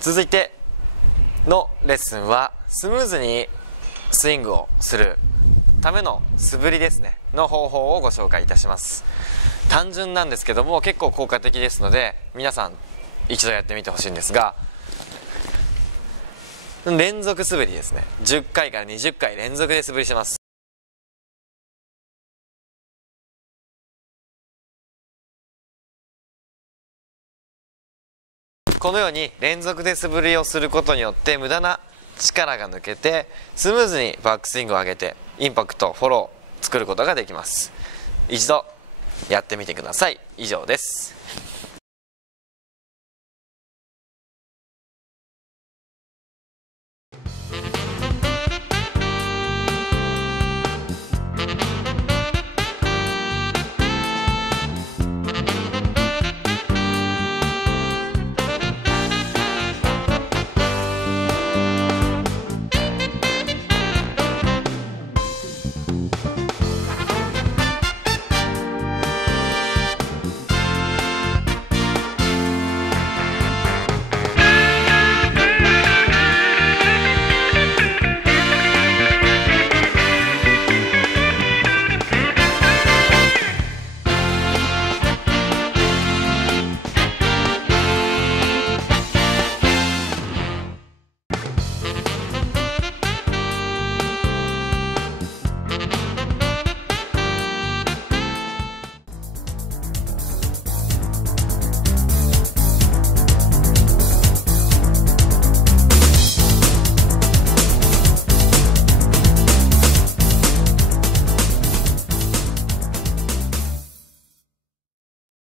続いてのレッスンはスムーズにスイングをするための素振りですねの方法をご紹介いたします。単純なんですけども結構効果的ですので皆さん一度やってみてほしいんですが、連続素振りですね。10回から20回連続で素振りします。このように連続で素振りをすることによって無駄な力が抜けてスムーズにバックスイングを上げてインパクトフォローを作ることができます。一度やってみてください。以上です。